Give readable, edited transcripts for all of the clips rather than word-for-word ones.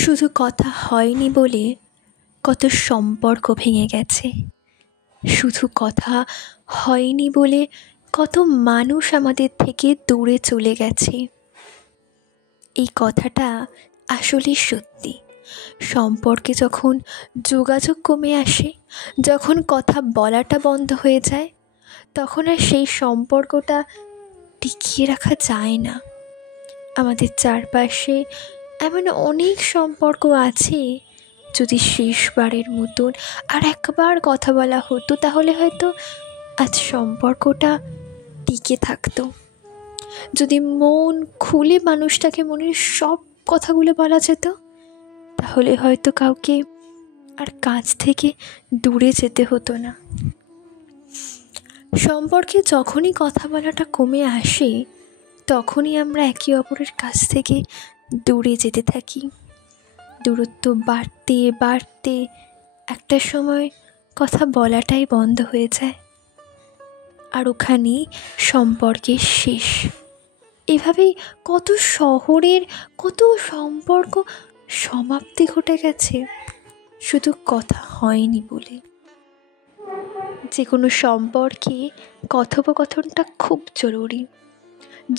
শুধু কথা হয়নি বলে কত সম্পর্ক ভেঙে গেছে। শুধু কথা হয়নি বলে কত মানুষ আমাদের থেকে দূরে চলে গেছে। এই কথাটা আসলে সত্যি। সম্পর্কে যখন যোগাযোগ কমে আসে, যখন কথা বলাটা বন্ধ হয়ে যায়, তখন আর সেই সম্পর্কটা টিকিয়ে রাখা যায় না। আমাদের চারপাশে এমন অনেক সম্পর্ক আছে, যদি শেষবারের মতন আর একবার কথা বলা হতো তাহলে হয়তো আজ সম্পর্কটা টিকে থাকতো। যদি মন খুলে মানুষটাকে মনের সব কথাগুলো বলা যেত, তাহলে হয়তো কাউকে আর কাছ থেকে দূরে যেতে হতো না। সম্পর্কে যখনই কথা বলাটা কমে আসে, তখনই আমরা একে অপরের কাছ থেকে দূরে যেতে থাকি। দূরত্ব বাড়তে বাড়তে একটা সময় কথা বলাটাই বন্ধ হয়ে যায়, আর ওখানেই সম্পর্কের শেষ। এভাবেই কত শহরের কত সম্পর্ক সমাপ্তি ঘটে গেছে, শুধু কথা হয়নি বলে। যে কোনো সম্পর্কে কথোপকথনটা খুব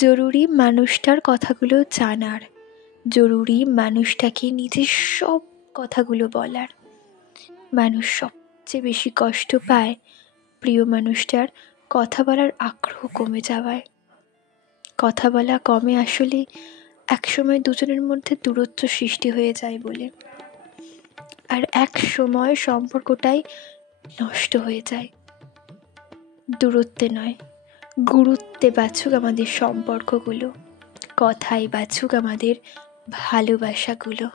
জরুরি মানুষটার কথাগুলো জানার, জরুরি মানুষটাকে নিজের সব কথাগুলো বলার। মানুষ সবচেয়ে বেশি কষ্ট পায় প্রিয় মানুষটার কথা বলার আগ্রহ কমে যাওয়ায়। কথা বলা কমে আসলে একসময় দুজনের মধ্যে দূরত্ব সৃষ্টি হয়ে যায় বলে, আর এক সময় সম্পর্কটাই নষ্ট হয়ে যায়। দূরত্বে নয়, গুরুত্বে বাঁচুক আমাদের সম্পর্কগুলো, কথায় বাঁচুক আমাদের ভালোবাসাগুলো।